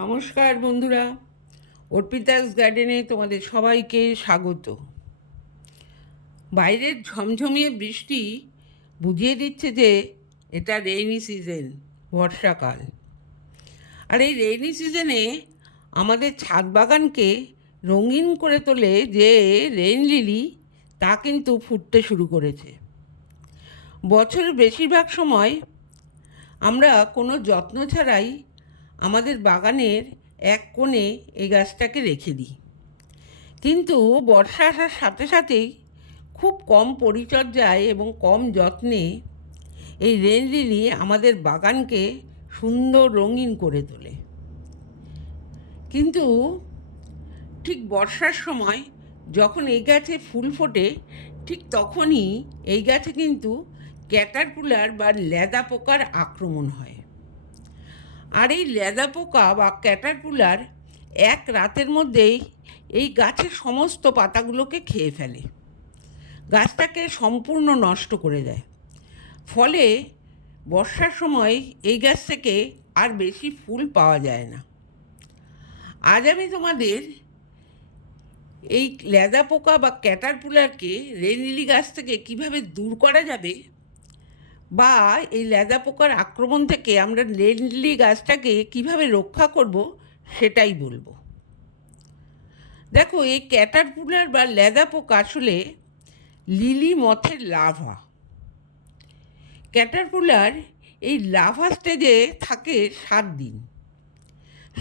নমস্কার বন্ধুরা, অর্পিতাস গার্ডেনে তোমাদের সবাইকে স্বাগত। বাইরের ঝমঝমিয়ে বৃষ্টি বুঝিয়ে দিচ্ছে যে এটা রেইনি সিজন, বর্ষাকাল। আর এই রেইনি সিজনে আমাদের ছাদ বাগানকে রঙিন করে তোলে যে রেইন লিলি, তা কিন্তু ফুটতে শুরু করেছে। বছরের বেশিরভাগ সময় আমরা কোনো যত্ন ছাড়াই আমাদের বাগানের এক কোণে এই গাছটাকে রেখে দিই, কিন্তু বর্ষা আসার সাথে সাথেই খুব কম পরিচর্যায় এবং কম যত্নে এই রেইন লিলি আমাদের বাগানকে সুন্দর রঙিন করে তোলে। কিন্তু ঠিক বর্ষার সময় যখন এই গাছে ফুল ফোটে, ঠিক তখনই এই গাছে কিন্তু ক্যাটারপিলার বা লেদা পোকার আক্রমণ হয়। আর এই লেদা পোকা বা ক্যাটারপিলার এক রাতের মধ্যেই এই গাছের সমস্ত পাতাগুলোকে খেয়ে ফেলে, গাছটাকে সম্পূর্ণ নষ্ট করে দেয়। ফলে বর্ষার সময় এই গাছ থেকে আর বেশি ফুল পাওয়া যায় না। আজ আমি তোমাদের এই লেদা পোকা বা ক্যাটারপিলারকে রেইন লিলি গাছ থেকে কীভাবে দূর করা যাবে, বা এই লেদা পোকার আক্রমণ থেকে আমরা রেইন লিলি গাছটাকে কীভাবে রক্ষা করব, সেটাই বলবো। দেখো, এই ক্যাটারপিলার বা লেদা পোকা আসলে লিলি মথের লার্ভা। ক্যাটারপিলার এই লার্ভা স্টেজে থাকে 7 দিন।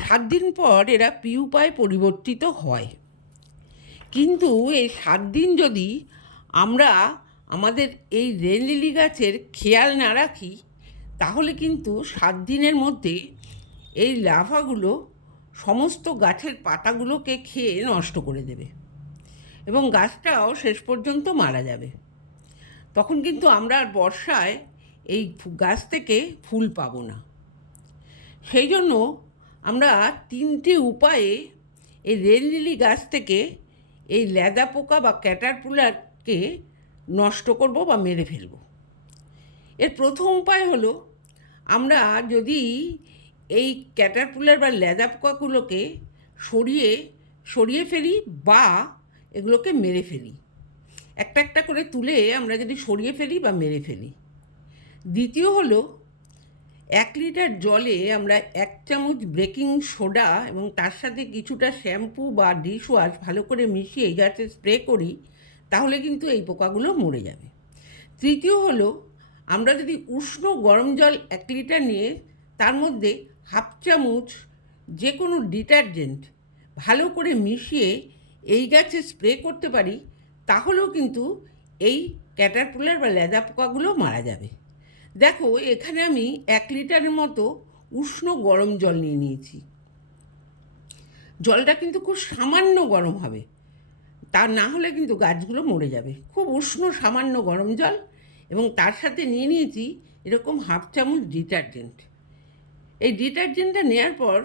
7 দিন পর এরা পিউপায় পরিবর্তিত হয়। কিন্তু এই 7 দিন যদি আমরা আমাদের এই রেইন লিলি গাছের খেয়াল না রাখি, তাহলে কিন্তু 7 দিনের মধ্যে এই লার্ভাগুলো সমস্ত গাছের পাতাগুলোকে খেয়ে নষ্ট করে দেবে এবং গাছটাও শেষ পর্যন্ত মারা যাবে। তখন কিন্তু আমরা আর বর্ষায় এই গাছ থেকে ফুল পাবো না। সেই জন্য আমরা 3টে উপায়ে এই রেইন লিলি গাছ থেকে এই লেদা পোকা বা ক্যাটারপিলারকে নষ্ট করব বা মেরে ফেলব। এর প্রথম উপায় হলো, আমরা যদি এই ক্যাটারপিলার বা লেদা পোকাগুলোকে সরিয়ে ফেলি বা এগুলোকে মেরে ফেলি, একটা একটা করে তুলে আমরা যদি সরিয়ে ফেলি বা মেরে ফেলি। দ্বিতীয় হলো, 1 লিটার জলে আমরা 1 চামচ বেকিং সোডা এবং তার সাথে কিছুটা শ্যাম্পু বা ডিশ ওয়াশ ভালো করে মিশিয়ে এই গাছে স্প্রে করি, তাহলে কিন্তু এই পোকাগুলো মরে যাবে। তৃতীয় হলো, আমরা যদি উষ্ণ গরম জল 1 লিটার নিয়ে তার মধ্যে 1/2 চামচ যে কোনো ডিটারজেন্ট ভালো করে মিশিয়ে এই গাছে স্প্রে করতে পারি, তাহলেও কিন্তু এই ক্যাটারপিলার বা লেদা পোকাগুলো মারা যাবে। দেখো, এখানে আমি 1 লিটারের মতো উষ্ণ গরম জল নিয়ে নিয়েছি। জলটা কিন্তু খুব সামান্য গরম হবে, তা না হলে কিন্তু গাছগুলো মরে যাবে। খুব উষ্ণ সামান্য গরম জল, এবং তার সাথে নিয়ে নিয়েছি এরকম 1/2 চামচ ডিটারজেন্ট। এই ডিটারজেন্টটা নেওয়ার পর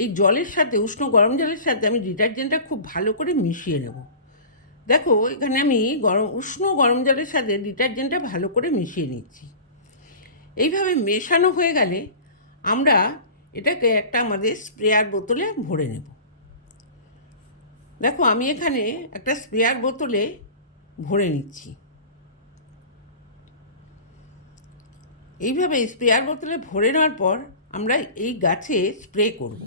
এই জলের সাথে, উষ্ণ গরম জলের সাথে আমি ডিটারজেন্টটা খুব ভালো করে মিশিয়ে নেব। দেখো, এখানে আমি উষ্ণ গরম জলের সাথে ডিটারজেন্টটা ভালো করে মিশিয়ে নিচ্ছি। এইভাবে মেশানো হয়ে গেলে আমরা এটাকে একটা আমাদের স্প্রেয়ার বোতলে ভরে নেব। দেখো, আমি এখানে একটা স্প্রেয়ার বোতলে ভরে নিচ্ছি। এইভাবে স্প্রেয়ার বোতলে ভরে নেওয়ার পর আমরা এই গাছে স্প্রে করব।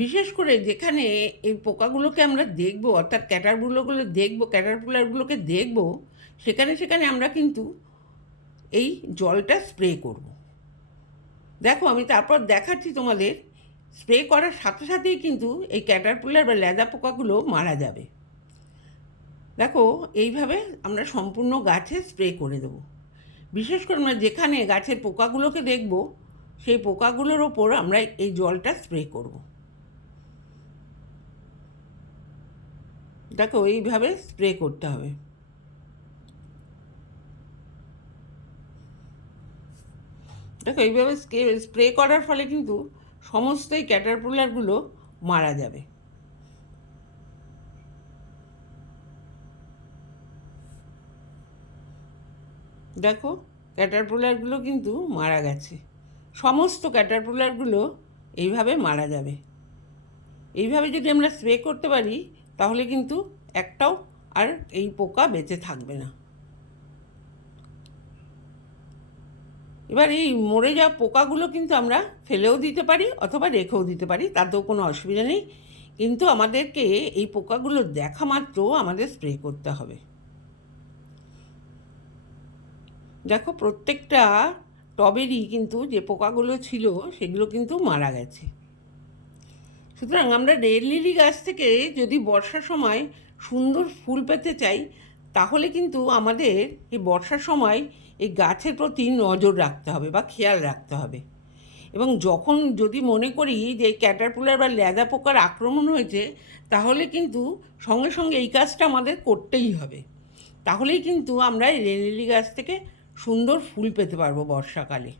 বিশেষ করে যেখানে এই পোকাগুলোকে আমরা দেখব, অর্থাৎ ক্যাটারপিলারগুলোকে দেখব, সেখানে আমরা কিন্তু এই জলটা স্প্রে করব। দেখো, আমি তারপর দেখাচ্ছি তোমাদের। স্প্রে করার সাথে সাথেই কিন্তু এই ক্যাটারপিলার বা লেদা পোকাগুলো মারা যাবে। দেখো, এইভাবে আমরা সম্পূর্ণ গাছে স্প্রে করে দেব। বিশেষ করে আমরা যেখানে গাছের পোকাগুলোকে দেখব, সেই পোকাগুলোর ওপর আমরা এই জলটা স্প্রে করব। দেখো, এইভাবে স্প্রে করতে হবে। দেখো, এইভাবে স্প্রে করার ফলে কিন্তু সমস্ত এই ক্যাটারপিলারগুলো মারা যাবে। দেখো, ক্যাটারপিলারগুলো কিন্তু মারা গেছে। সমস্ত ক্যাটারপিলারগুলো এইভাবে মারা যাবে। এইভাবে যদি আমরা স্প্রে করতে পারি তাহলে কিন্তু একটাও আর এই পোকা বেঁচে থাকবে না। এবার এই মরে যাওয়া পোকাগুলো কিন্তু আমরা ফেলেও দিতে পারি অথবা রেখেও দিতে পারি, তাতেও কোনো অসুবিধা নেই। কিন্তু আমাদেরকে এই পোকাগুলো দেখা মাত্র আমাদের স্প্রে করতে হবে। দেখো প্রত্যেকটা টবেরই কিন্তু যে পোকাগুলো ছিল সেগুলো কিন্তু মারা গেছে। সুতরাং আমরা রেড লিলি গাছ থেকে যদি বর্ষার সময় সুন্দর ফুল পেতে চাই তাহলে কিন্তু আমাদের এই বর্ষার সময় এই গাছের প্রতি নজর রাখতে হবে বা খেয়াল রাখতে হবে। এবং যখন যদি মনে করি যে ক্যাটারপিলার বা লেদা পোকার আক্রমণ হয়েছে তাহলে কিন্তু সঙ্গে সঙ্গে এই কাজটা আমাদের করতেই হবে। তাহলেই কিন্তু আমরা এই রেড লিলি গাছ থেকে সুন্দর ফুল পেতে পারবো বর্ষাকালে।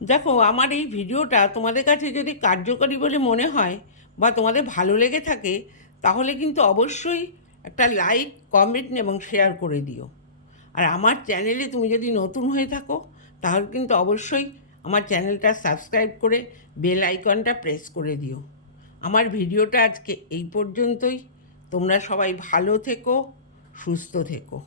দেখো আমার এই ভিডিওটা তোমাদের কাছে যদি কার্যকরী বলে মনে হয় বা তোমাদের ভালো লেগে থাকে তাহলে কিন্তু অবশ্যই একটা লাইক, কমেন্ট এবং শেয়ার করে দিও। আর আমার চ্যানেলে তুমি যদি নতুন হয়ে থাকো তাহলে কিন্তু অবশ্যই আমার চ্যানেলটা সাবস্ক্রাইব করে বেল আইকনটা প্রেস করে দিও। আমার ভিডিওটা আজকে এই পর্যন্তই। তোমরা সবাই ভালো থেকো, সুস্থ থেকো।